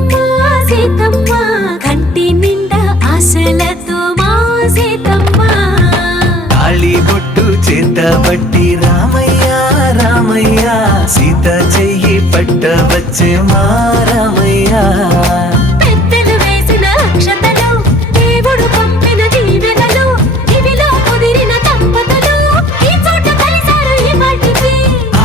సీతమ్మ సీతమ్మ కంటి నిండా ఆశలతో మా సీతమ్మ తాళి బొట్టు చేత బట్టి రామయ్య రామయ్య సీత చెయ్యి పట్ట వచ్చే మా రామయ్య పెద్దలు వేసిన అక్షతలు దేవుడు పంపిన దీవెనలు ఇవిలో కుదిరిన దంపతులు ఈ చోట కలిసారు ఈ వాటికి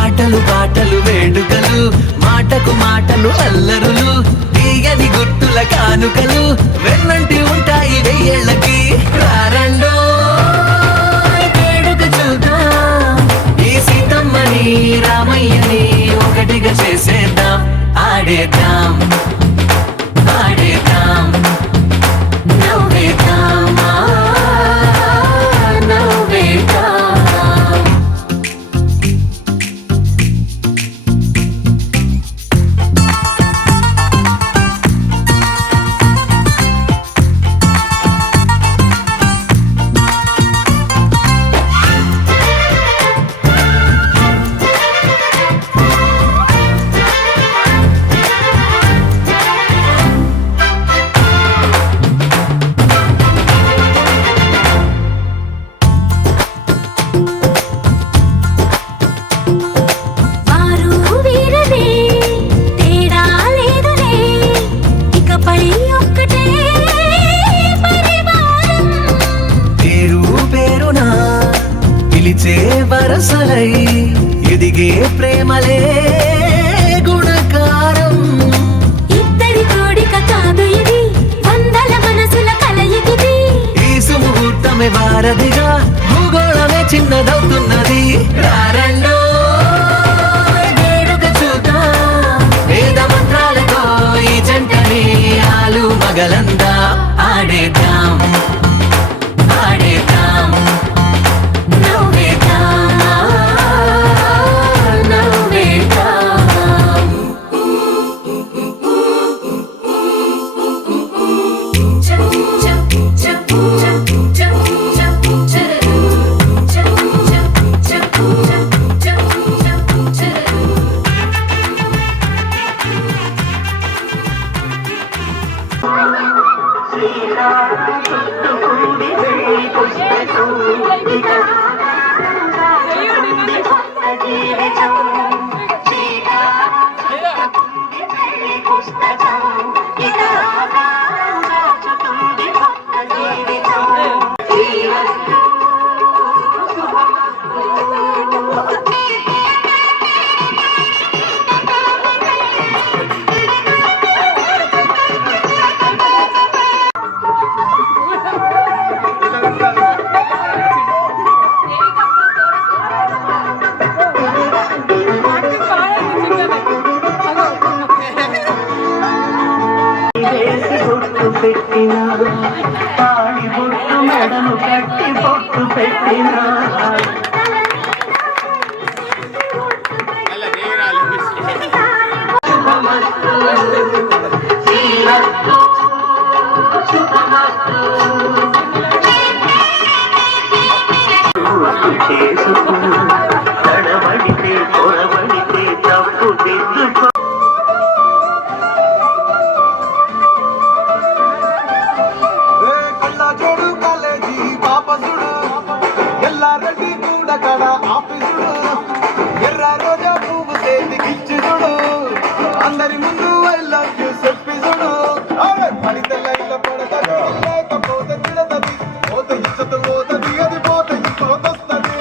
ఆటలు పాటలు వేడుకలు మాటకు మాటలు అల్లరులు తీయని గుర్తుల కానుకలు వెన్నంటి ఉంటాయి వెయ్యేళ్ళకి రారండో వేడుక చూద్దాం ఈ సీతమ్మని రామయ్యని ఒకటిగా చేసేద్దాం ఆడేద్దాం ఆడేద్దాం నవ్వేద్దాం నవ్వేద్దాం వరసలై ఎదిగే ప్రేమలే గుణకారం ఇద్దరి కోడిక కాదు ఇది వందల మనసుల కలయికిది ఈ సుముహూర్తమే వారధిగా భూగోళమే చిన్నదవుతున్నది రారండో వేడుక చూద్దాం వేద మంత్రాలతో ఈ జంటని ఆలు మగలందా ఆడేద్దాం ఆడేద్దాం పెట్టినా తాళి బొట్టు మెడను కట్టి బొట్టు పెట్టినా చేసుకు తడబడితే పొరబడితే తప్పు దిద్దుకో అందరి ముందు వెళ్ళకి చెప్పి చూడు పడితే లైన్లో పడతది లేకపోతే తిడతది పోతే ఇచ్చత పోతది అది పోతే ఇంకోతొస్తది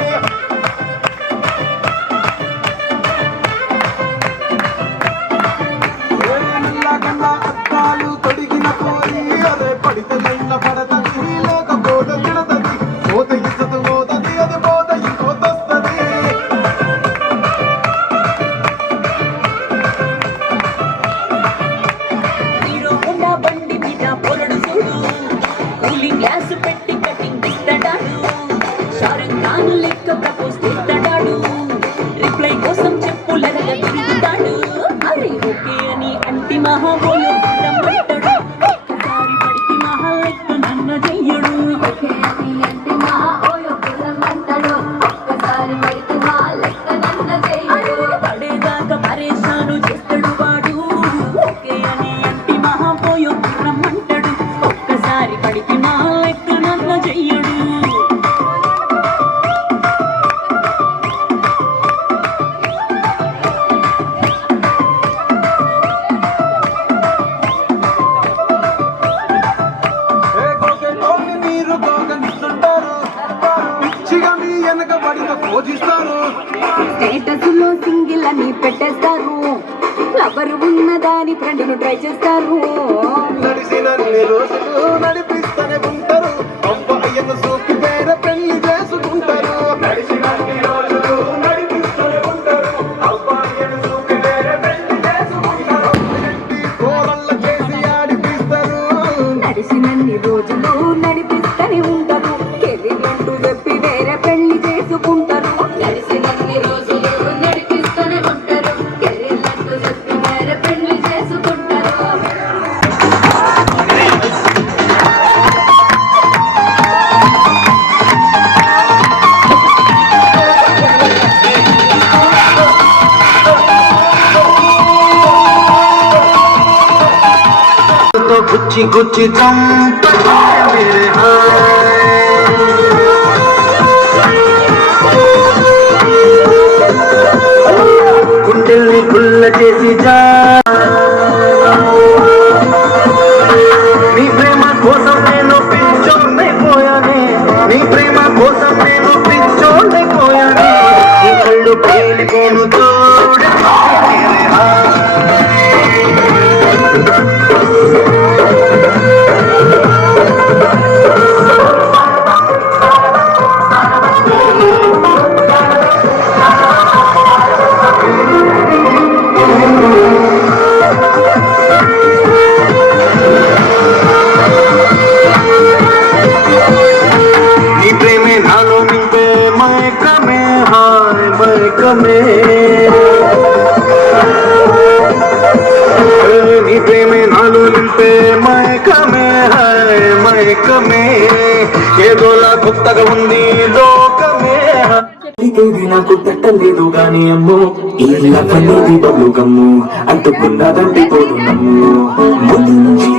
కన్నా అత్తాలు తొడిగిన కోరి అదే పడితే లైన్లో పడతది లేకపోతే తిడతది పోతే ఇచ్చత పోతది అది పోతే ఇంకోతొస్తది గ్లాసు పెట్టి కటింగ్ ఇస్తాడాడు షారుఖ్ ఖాన్ లెక్క ప్రపోజ్ చేస్తాడాడు రిప్లై కోసం చెప్పులనగా తిరుగుతాడు అరే ఓకే అని అంటి మహాబోలు రమ్మంటాడు ఒక్కసారి పడితే మహా లెక్క నన్ను స్టేటస్ లో సింగిల్ అని పెట్టేస్తారు, లవర్ ఉన్నదాని ఫ్రెండ్ను ట్రై చేస్తారు. నడిచినన్ని రోజులు నడిపిస్తూనే ఉంటారు, అబ్బాయిని సూకి వేరే పెళ్లి చేసుకుంటారు. నడిచినన్ని రోజులు నడిపిస్తూనే ఉంటారు, అబ్బాయిని సూకి వేరే పెళ్లి చేసుకుంటారు. కోరళ్ళ చేసి ఆడిపిస్తారు. నడిచినన్ని రోజులు నడిపిస్తూనే ఉంటారు, కెరీర్ అంటూ చెప్పి వేరే పెళ్లి చేసుకుంటారు. నడిచినన్ని రోజులు నడిపిస్తూనే ఉంటారు, కెరీర్ అంటూ చెప్పి వేరే పెళ్లి చేసుకుంటారు. तो गुच्ची गुच्ची चंपा मेरे గుండెల్ని గుల్ల చేసి జా నీ ప్రేమ కోసం నేను పిచ్చోడైపోయానే, నీ ప్రేమ కోసం నేను పిచ్చోడైపోయానే, నీ కళ్ళు పేలిపోను చూడ నీ ప్రేమే నాలో నింపే మైకమే మైకమే, ఏదోలా కొత్తగా ఉంది లోకమే. ఇది నాకు పెట్టలేదు గాని అమ్మో, ఇలా పనేది బబ్లు గమ్ము అంటుకున్నదంటే పోదు నమ్ము. ముందు నుంచి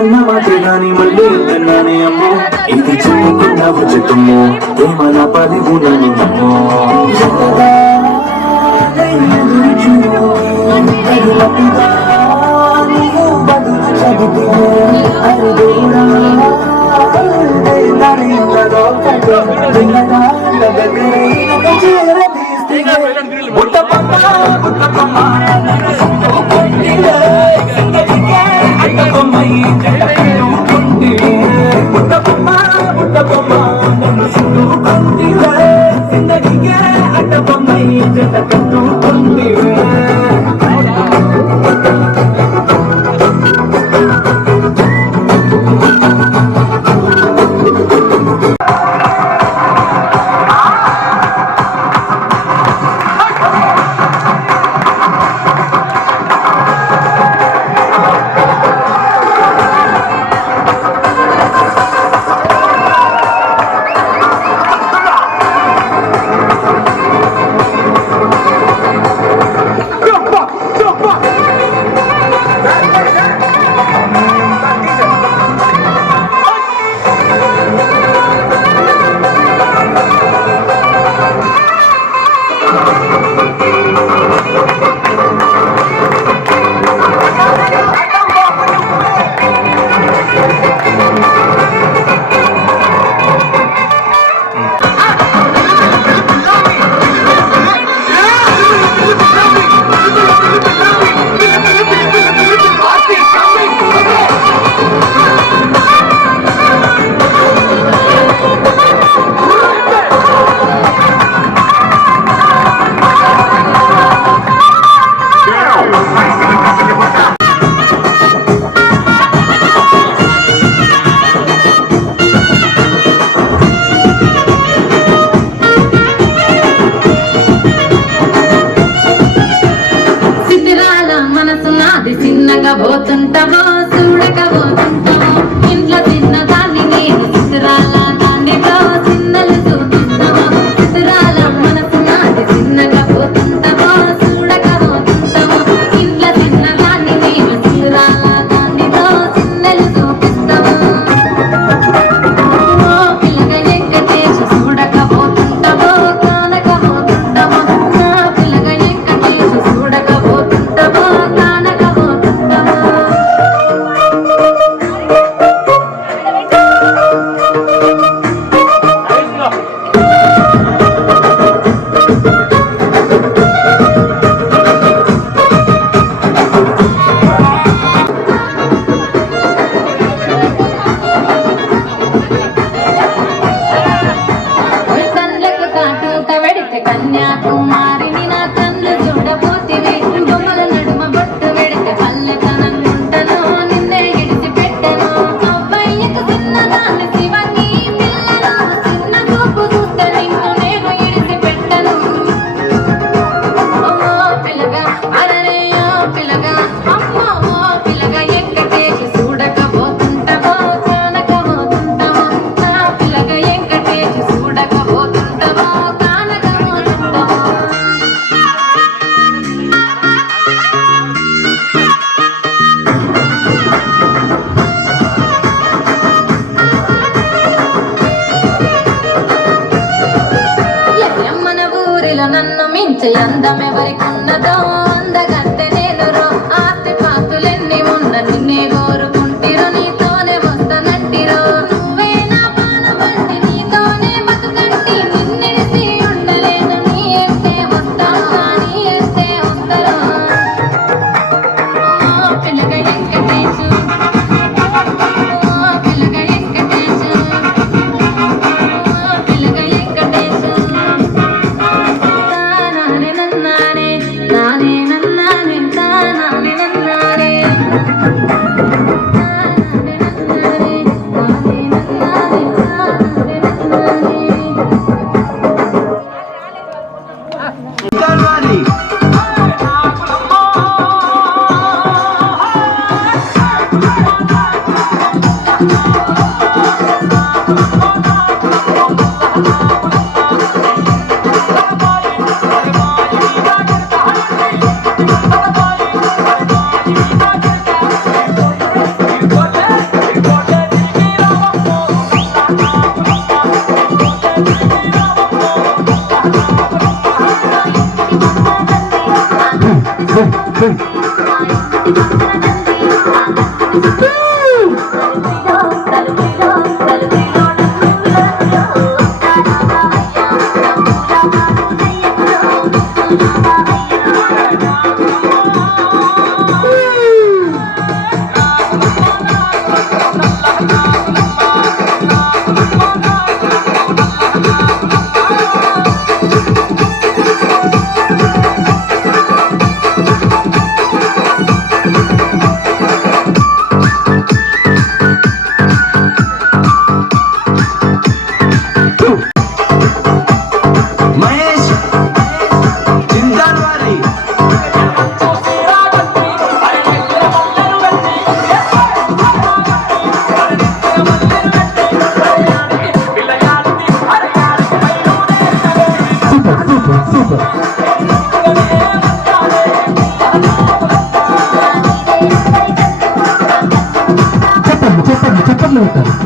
అన్న మాటే గాని మళ్ళీ ఎంతన్నానే అమ్మో, ఇది చెప్పుకున్నావు చెట్టుము ప్రేమ నా పది నన్ను నమ్ము. చెప్పండి అవుతారు.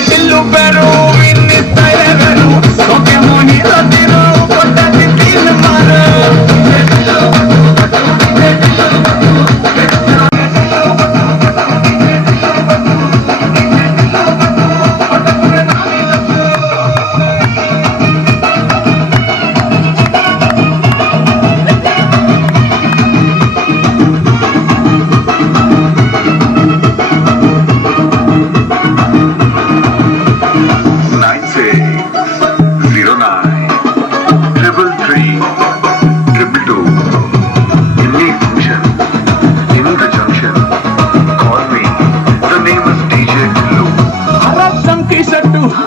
ಟಿಲ್ಲು ಪೆರು ವಿನ್ನಿ ತಯರು ಓಕೆ ಮೋನಿ ರತಿರು ಕೊಟ್ಟತಿ ತಿಲ್ ಮಾರು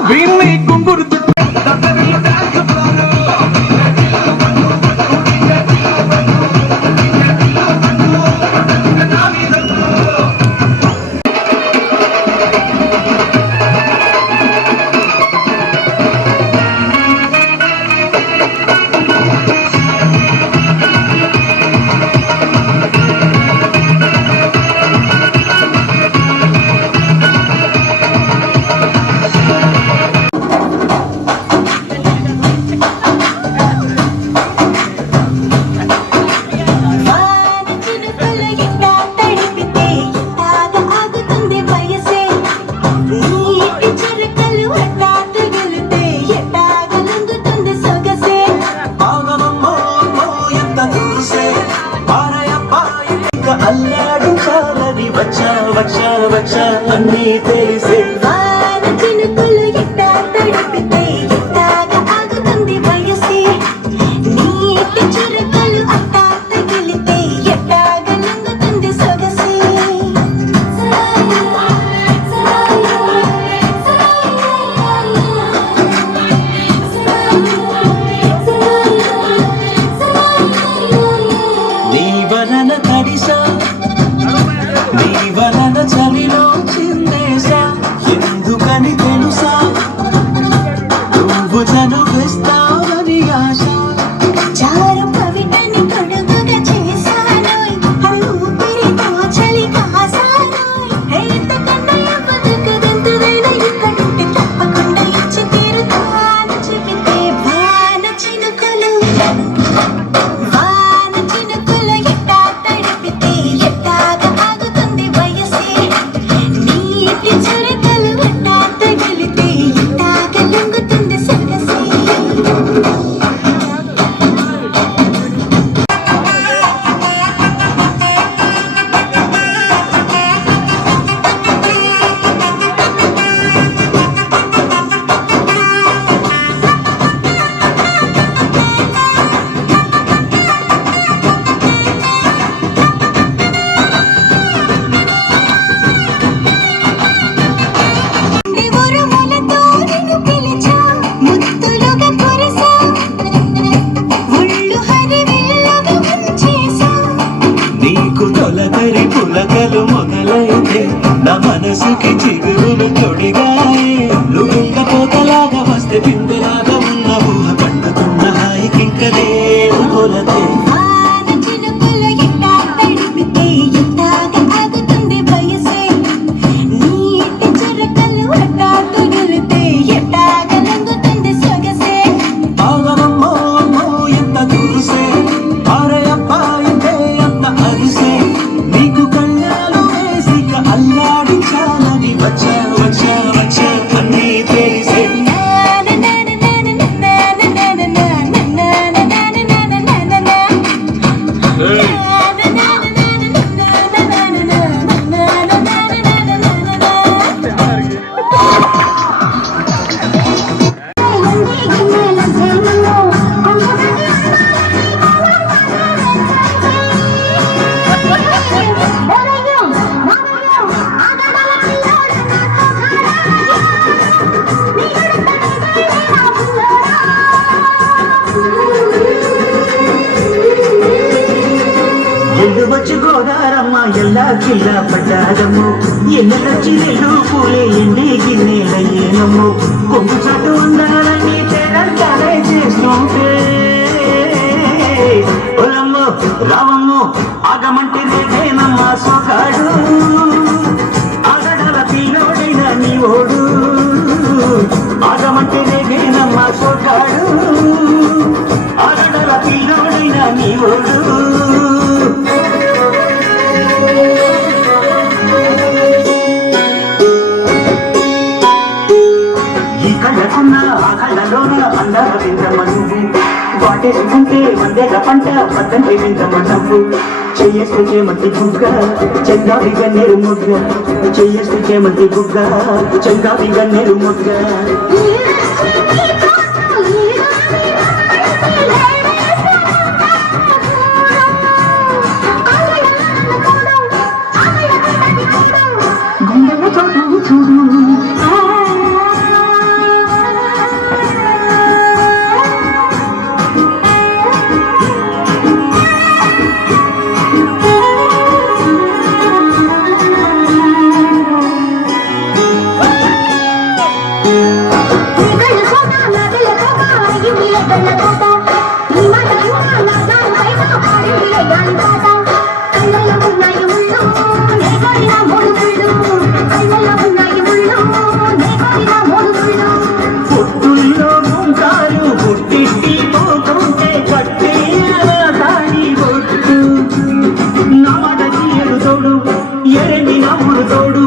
వీణి కుంగురు వచ్చా అన్నీ తెలిసే వాన చినుకులు ఎట్టా తడిపితే ఎట్టాగా ఆగుతుంది వయసే నీటి చురుకలు అట్టా తగిలితే ఎట్టాగా లంగుతుంది సొగసే నీ వలన తడిసా నీ వలన చలిలో చిందేశా ఎందుకని తెలుసా నువ్వు చనువిస్తావని ఆశ చారు పవిటని కొడుకుగా చేశానోయ్ అది ఊపిరితో చలి కాసానోయ్ ఎంతకన్నా బతుకదంతుదైనా ఇక్కడుంటే తప్పకుండా ఇచ్చి తీరుతాను చెబితే వాన చినుకులు ఎట్టా తడిపితే ఎట్టాగా ఆగుతుంది వయసే నీటి చురకలు ఎట్టా తగిలితే ఎట్టాగా లొంగుతుంది సొగసే ఉరుములతో నిన్ను పిలిచా ముత్తులుగా కురిసా ఒళ్ళు హరివిల్లుగా ముంచేసా నీకు తొలకరి పులకలు మొదలైతే నా మనసుకి చిగురులు తొడిగాయి నువ్వు పోతలాగా వస్తే పిందులాగా ఉన్న ఊహ పండుతున్న హాయికింక లేదు కొలతే వాన చినుకులు ఎట్టా తడిపితే ఎట్టాగా ఆగుతుంది వయసే నీటి చురకలు ఎట్టా తగిలితే ఎట్టాగా లొంగుతుంది సొగసే ఆగమమ్మో అమ్మో ఎంత దూసే ఆరయప్ప ఇంతే ఎంత అరిసే నీకు కళ్ళాలు వేసిక అల్లాడించాలని వచ్చా అన్నీ తెలిసే ఎల్లు వచ్చి గోదారమ్మ ఎల్లా కిల్లా పడ్డాదమ్ము ఎన్నొచ్చి నెల్లు పూలే ఎండి గిన్నెలయ్యేనమ్ము కొంగు చాటు ఉందాలని తేడాలే చేస్తుంటే ఒలమ్మ రావమ్ము ఆగమంటే రేటేనమ్మా సోకాడు ఆగడాల పిల్లోడైనా నీ ఓడు తోడు. ఈ కళ్ళకున్న ఆ కళ్ళలోన అందాల విందమ్మ నువ్వు, వాటేసుకుంటే వందేల పంట పద్దంటే విందమ్మ నవ్వు. చెయ్యేసుకుంటే మంచి బుగ్గ చెంగావిగా నేరు ముగ్గ, చెయ్యేసుకుంటే మంచి బుగ్గ చెంగావిగా నేరు ముగ్గ. పొట్టుల్లో ముంగారు పుట్టింటి పోతుంటే కట్టేయాల దాడి పొట్టు. నా మాట తీయడు తోడు ఎరని నమ్ముడు తోడు,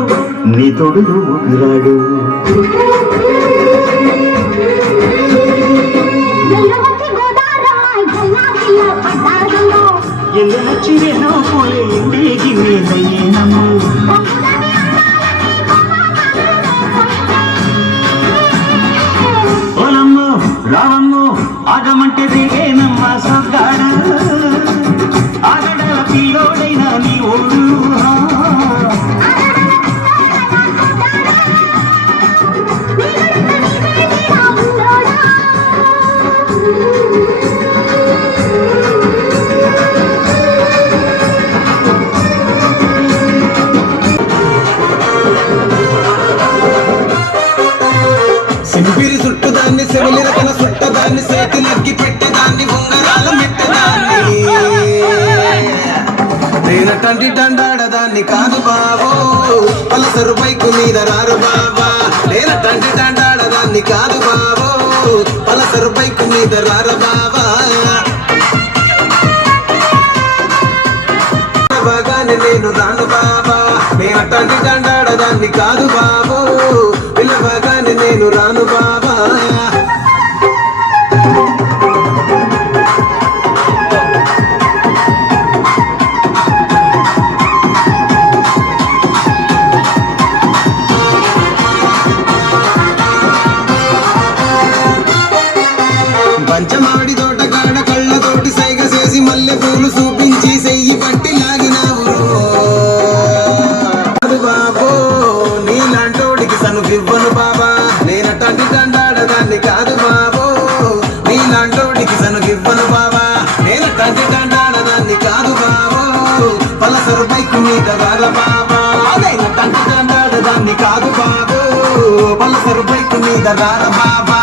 నీ తోడు ఊపిరాడు. ఎల్లొచ్చి ఎన్నో పోలే ఇంటికి మేలయ్యేనమ్ము. ఓలమ్ము రావమ్ము ఆగమంటే దిగేనమ్మ సొగ్గాడ, ఆగడల పిల్లోడైనా నీ ఓడు. సింపిరి చుట్టుదాన్ని సెవిలిన తన సుట్టదాన్ని సేతి నగ్గి పెట్టేదాన్ని ఉంగరాల మెట్టదాన్ని నేనటంటి దండాడదాన్ని కాదు బాబో పలసరు బైకు మీద రారు బాబా. నేనటంటి దండాడదాన్ని కాదు బాబో పలసరు బైకు మీద రారు బాబా. బాగానే నేను రాను బాబా, నేనటంటి దండాడదాన్ని కాదు బాబో పిల్లవగానే నేను రాను బాబా. పంచమాడి తోటగాడ కళ్ళతోటి సైగ చేసి మల్లె పూలు చూపించి సెయ్యి పట్టి లాగినావు బాబో. నీలాంటోడికి సనుగివ్వను బాబా, నేనటంటి దండాడదాన్ని కాదు బాబో. నీలాంటోడికి సనుగివ్వను బాబా, నేనటంటి దండాడదాన్ని కాదు బాబో పలసరు బైకు మీద రార బాబా. నేనటంటి దండాడదాన్ని కాదు బాబో పలసరు బైకు మీద రార బాబా.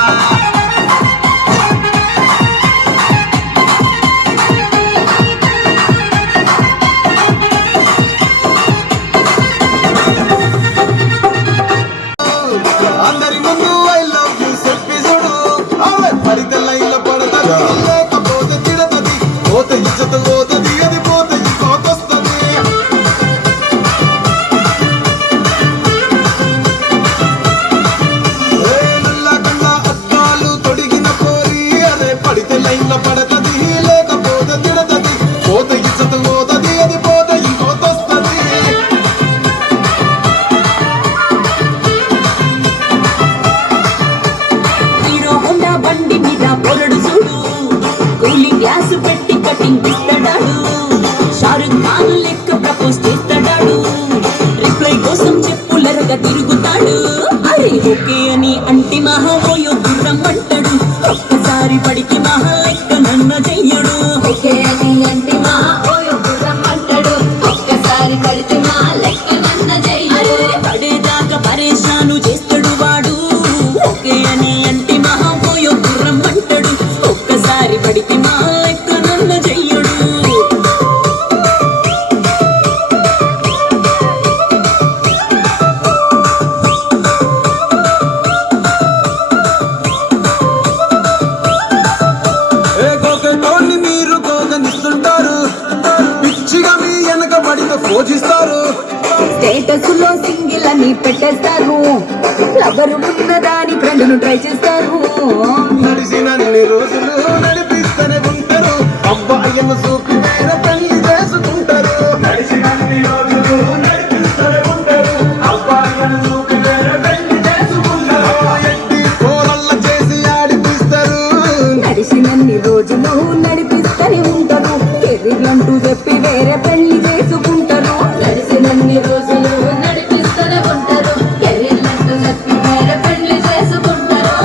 అందరి ముందు ఐ లవ్ యూ చెప్పి చూడు, పడితే లైన్ల పడతది లేకపోతే తిడతది, పోతే ఇజ్జత పోతది అది పోతే ఇంకోకొస్తది. నల్ల కళ్ళ అద్దాలు తొడిగిన పోరి అదే పడితే లైన్ల పడతది లేకపోతే తిడతది, పోతే ఇజ్జత పోతది అది పోతే ఇంకోకొస్తది. బండి మీద పొరడు చూడు, కూలి గ్యాస్ పెట్టి కటింగ్ ఇస్తాడు. పూజిస్తారు. స్టేటస్ లో సింగిల్ అని పెట్టేస్తారు. లవరు ఉన్నదాని ఫ్రెండ్ను ట్రై చేస్తారు. నడిచినన్ని రోజులు నడిపిస్తూనే ఉంటారు. అబ్బాయిను చూపి వేరే పెళ్లి చేసుకుంటారు. నడిచినన్ని రోజులు నడిపిస్తూనే ఉంటారు. అబ్బాయిలను చూపి వేరే పెళ్లి చేసుకుంటారు. ఎట్టి కోరల్ల చేసి ఆడిపిస్తారు. నడిచినన్ని రోజులు నడిపిస్తూనే ఉంటారు. కెరీర్లంటూ చెప్పి వేరే పెళ్లి చేసుకుంటారు. నడిచినన్ని రోజులు నడిపిస్తూనే ఉంటారు. కెరీర్లంటూ చెప్పి వేరే పెళ్లి చేసుకుంటారు.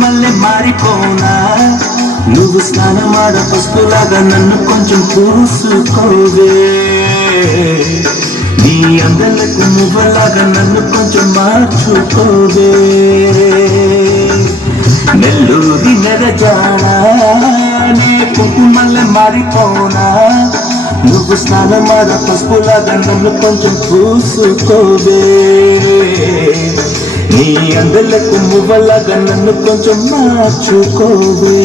మళ్ళీ మారిపోనా నువ్వు స్నానమాడ పసుపులాగా నన్ను కొంచెం పూసుకోవే నీ అందలకు నువ్వలాగా నన్ను కొంచెం మార్చుకోవే నెల్లూరి నెరజానా నే కుంకుమల్లె మారిపోనా నువ్వు స్నానమాడ పసుపులాగా నన్ను కొంచెం పూసుకోవే నీ అందలకు మువ్వలాగా నన్ను కొంచెం మార్చుకోవే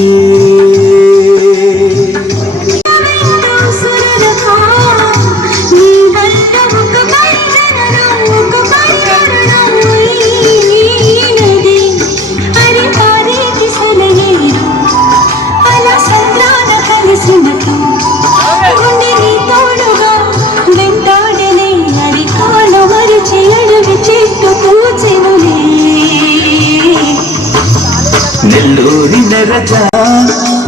నెల్లూరి నెరజా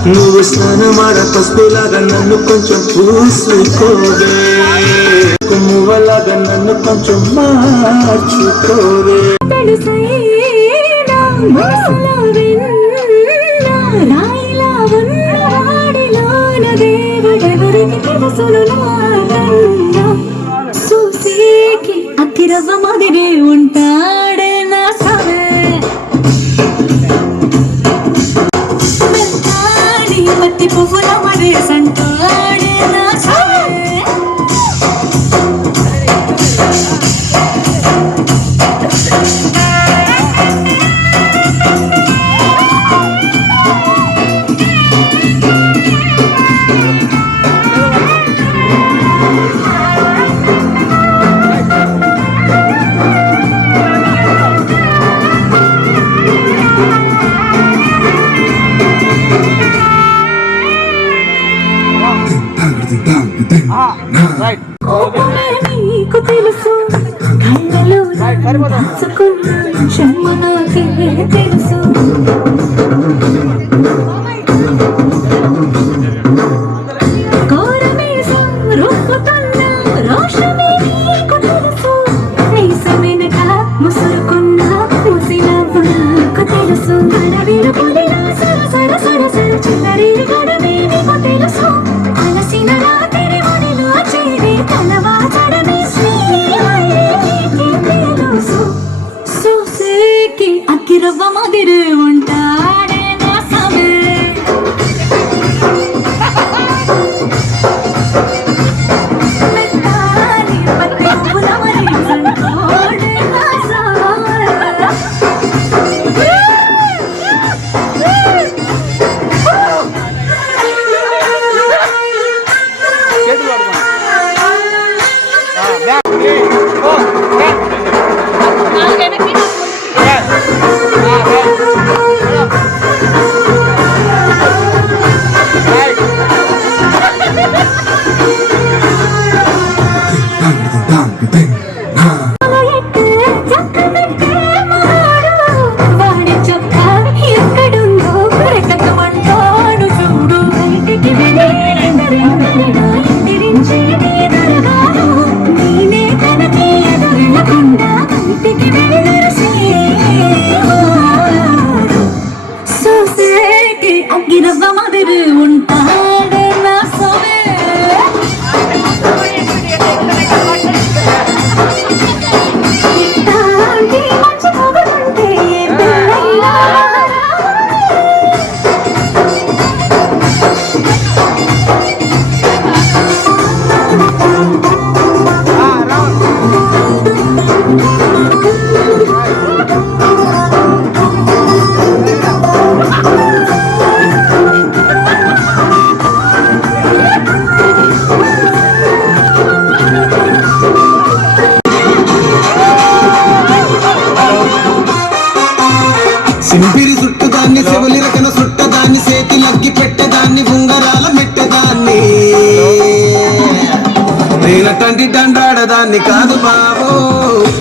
నువ్వు స్నానమాడ పసుపులాగా నన్ను కొంచెం పూసుకోవే మువ్వలాగా నన్ను కొంచెం మార్చుకోవే అతిరవ్వ మాదిరే ఉంటాడే నా సవే మట్టి పువ్వుల మరే సంటాడే నా సవే నీకు తెలుసు కళ్ళలో దాచుకున్న చెమ్మ నాకే తెలుసు కోరమేసం రొప్పుతున్న రోషమే నీకు తెలుసు నీసమెనక ముసురుకున్న ముసినవ్వు నాకు తెలుసు అడవిలో పొలిన సర సర సర సర చిల్లరి గడమే నీకు తెలుసు అలసిన రాత్రి ఒడిలో చేరి తలవాచడమే శ్రీ తెలుసు సుసే ఉంటాడే నా సోమే ఇట్లాంటి మంచి మొగుడుంటే పెళ్ళైనా సింపిరి చుట్టుదాన్ని చెవులి రకన చుట్టదాన్ని చేతి లగ్గి పెట్టేదాన్ని ఉంగరాల మెట్టదాన్ని నేనటంటి దండాడదాన్ని కాదు బాబో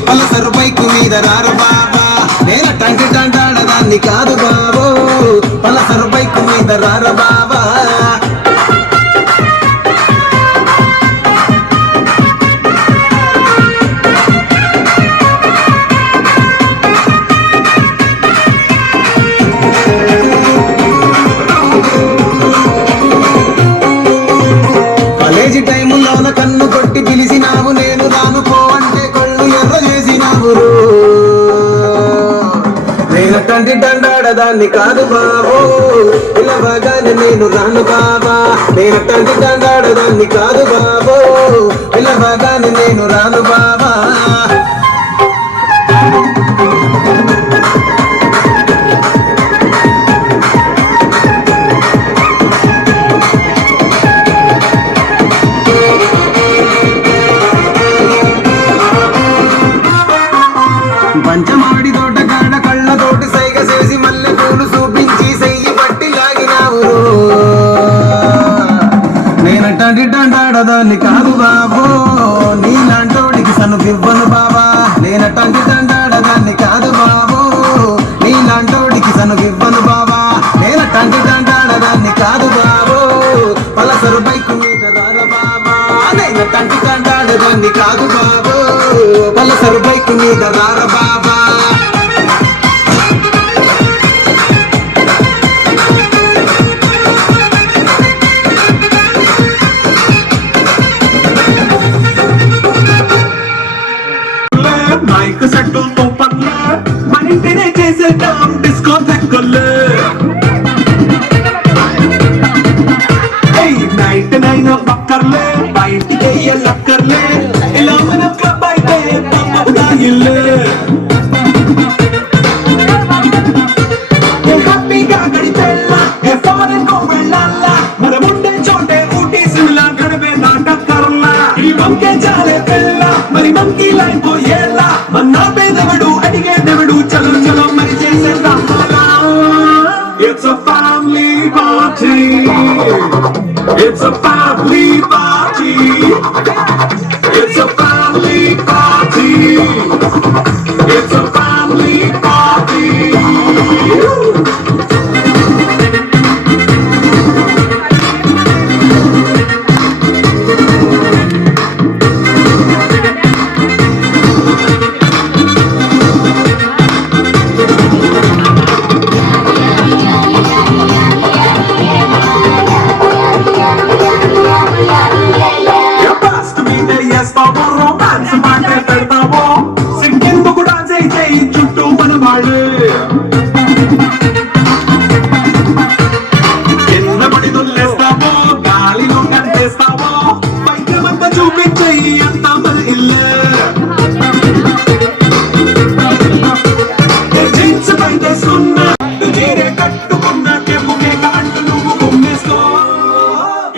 పలసరు బైకు మీద రారు బాబా నేనటంటి దండాడదాన్ని కాదు బాబో పలసరు బైకు మీద రారు బాబా కాలేజీ టైములోన కన్ను కొట్టి పిలిచినావు నేను రాను పోవంటే కళ్ళు ఎర్ర చేసినావు నేనటంటి దండాడదాన్ని కాదు బాబో పిలవగానే నేను రాను బాబా నేనటంటి దండాడదాన్ని కాదు బాబో పిలవగానే నేను రాను బాబా పంచమాడి తోటగాడ కళ్ళతోటి సైగ చేసి మల్లె పూలు చూపించి సెయ్యి పట్టి లాగినావు నేనటంటి దండాడదాన్ని కాదు బాబో నీలాంటోడికి సనుకివ్వను బాబా నేనటంటి దండాడదాన్ని కాదు బాబో నీలాంటోడికి సనుకివ్వను బాబా నేనటంటి దండాడదాన్ని కాదు బాబో పలసరు బైకు మీద రార బాబా నేనటంటి దండాడదాన్ని కాదు బాబో పలసరు బైకు మీద రార బాబా మైక్ సెట్టులతో పనులు మన ఇంటినే చేసేద్దాం డిస్కో తెక్కలే నైట్ నైన్ పక్కర్లే బయటికి వెళ్ళక్కర్లే ఇలా మన క్లబ్ అయితే పక్కగా ఇల్లే హ్యాపీగా గడిపెళ్ళా ఫారెన్ కో వెళ్ళాలా మన ఉండే చోటే ఊటీ సిమ్లా గడిపే నాటకర్లా ఈ వంకే చాలే పిల్ల మరి మంకీ లైన్ పోయేలా మన పేదవడు అడిగే దేవుడు చలో చలో మరి చేసేద్దాం it's a family party it's a family party it's a family party it's a family party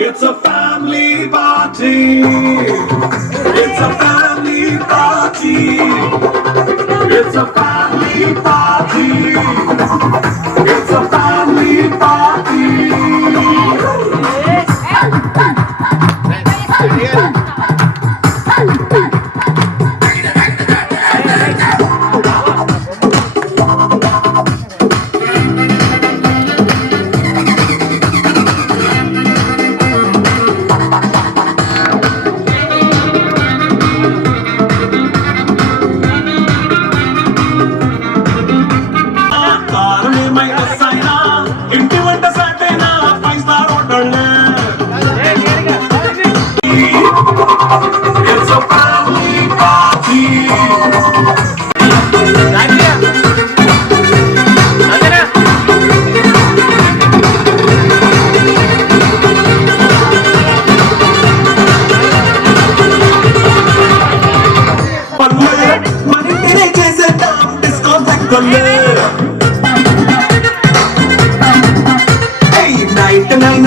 It's a family party. It's a family party. It's a family party. It's a family party. ఇంటి వంట సాటైనా 5 star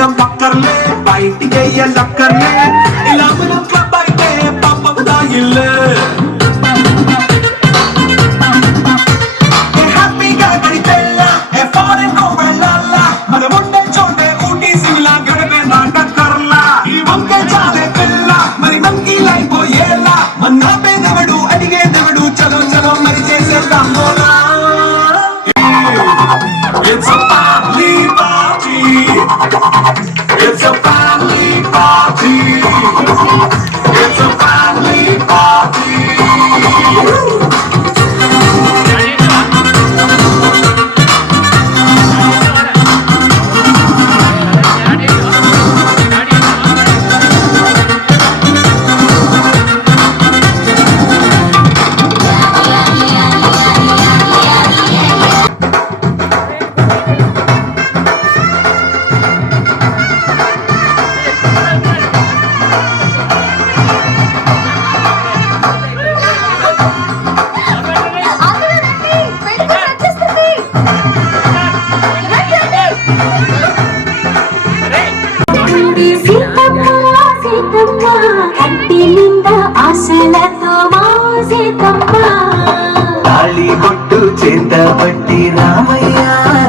మనం పక్కర్లే బయటికి అయ్యక్కర్లే ఇలా మనం club అయితే పాపం తాగిల్లే హ్యాపీగా గడిపెళ్ళ foreign కో వెళ్ళాల మన ఉండే చోటే ఊటీ సిమ్లా గడిపే నాటకర్లా ఈ వంకే చాలే పిల్ల మరి మంకీ లైఫ్ ఏలా మన పేదవడు అడిగేదవడు చలో చలో మరి చేసేద్దాం మోలా It's a family party. It's a family party. It's a family party. Seethamma Seethamma కంటి నిండా ఆశలతో మా సీతమ్మ తాళి బొట్టు చేత పట్టి రామయ్య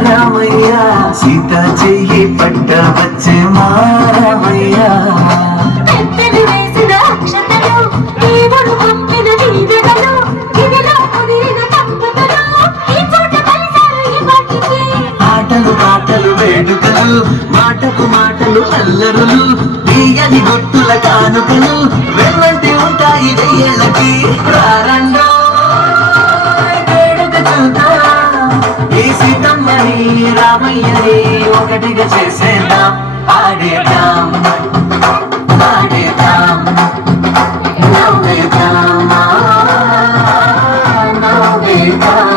రామయ్య సీత చెయ్యి పట్ట వచ్చే మా రామయ్య పెద్దలు వేసిన అక్షతలు దేవుడు పంపిన దీవెనలు ఇదిలో కుదిరిన దంపతులు ఈ చోట కలిసారు ఈ పాటికి ఆటలు పాటలు వేడుకలు మాటకు మాటలు అల్లరులు తీయని గొట్టుల కానుకలు వెన్నంటి ఉంటాయి వెయ్యేళ్ళకి ప్రారంభం వేడుక చూద్దాం ఈ సీతమ్మని రామయ్యని ఒకటిగా చేసేద్దాం పాడేద్దాం పాడేద్దాం నవ్వేద్దాం నవ్వేద్దాం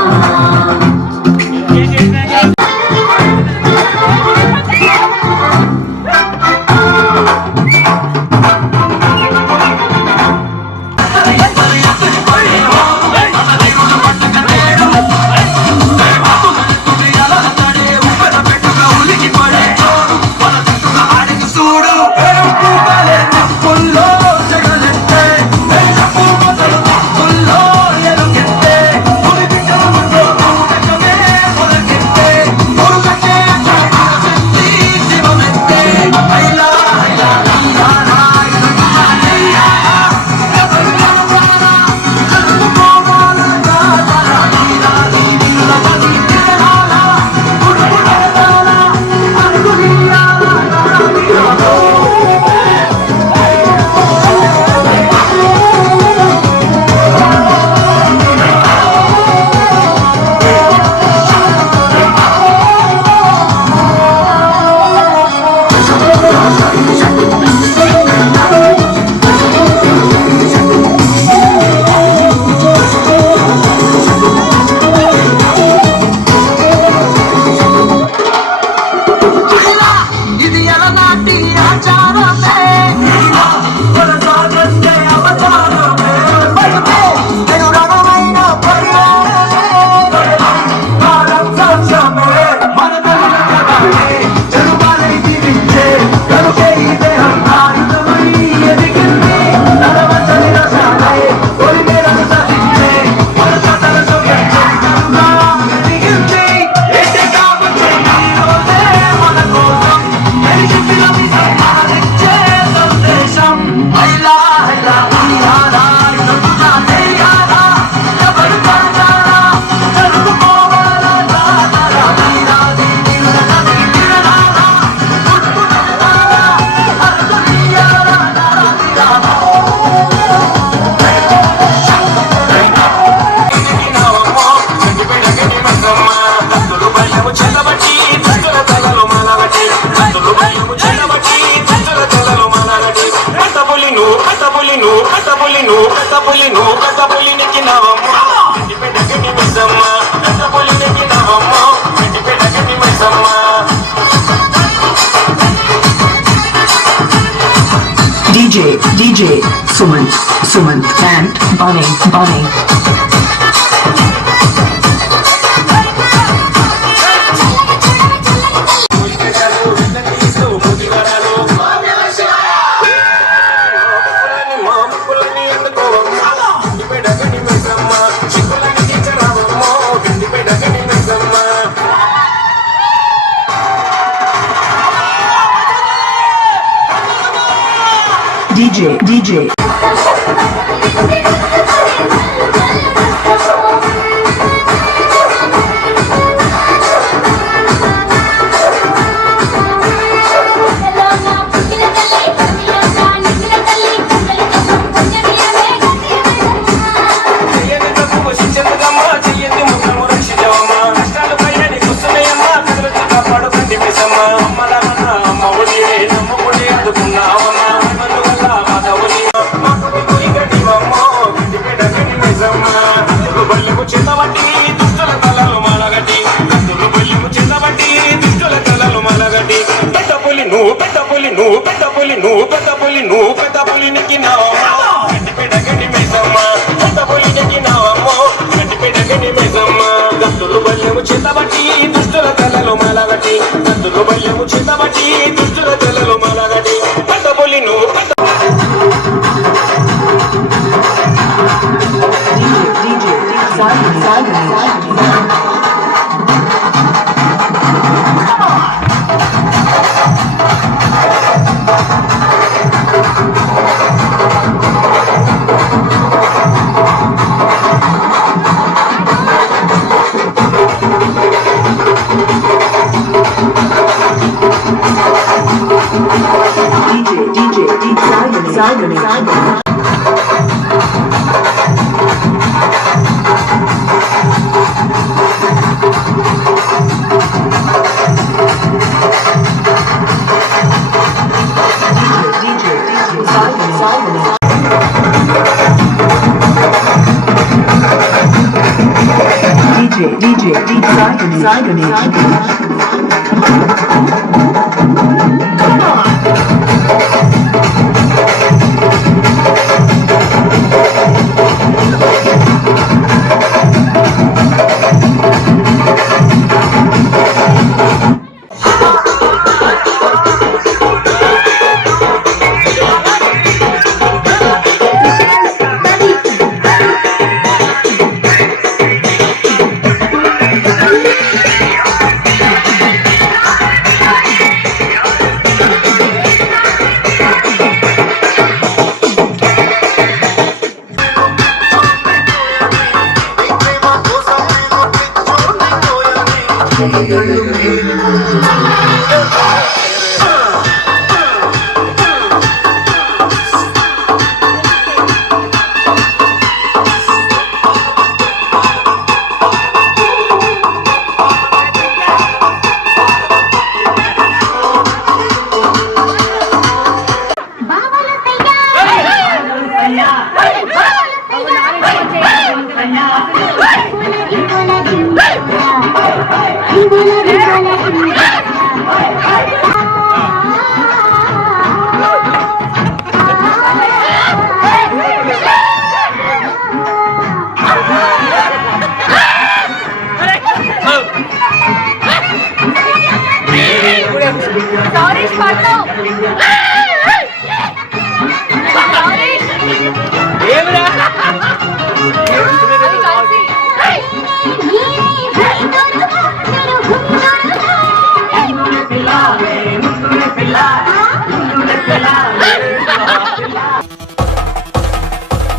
DJ Sumant and Bunny. DJ.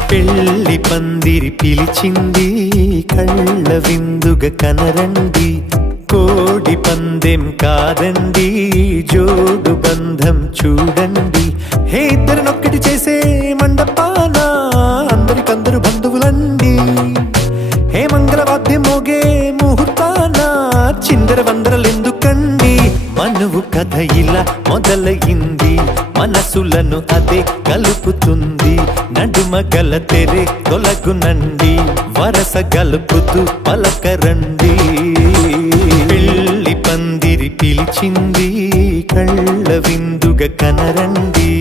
పెళ్లి పందిరి పిలిచింది కళ్ళ విందుగా కనరండి కోడి పందెం కాదండి జోడు బంధం చూడండి హే ఇద్దరినొక్కటి చేసే మండపాన అందరికందరు బంధువులండి హే మంగళవాద్యం మోగే ముహూర్తాన చిందర వందరలెందుకండి మనువు కథ ఇలా మొదలయింది మనసులను అదే కలుపుతుంది నడుమ గల తెరే తొలగునండి వరస గలుపుతూ పలకరండి పెళ్లి పందిరి పిలిచింది కళ్ళ విందుగా కనరండి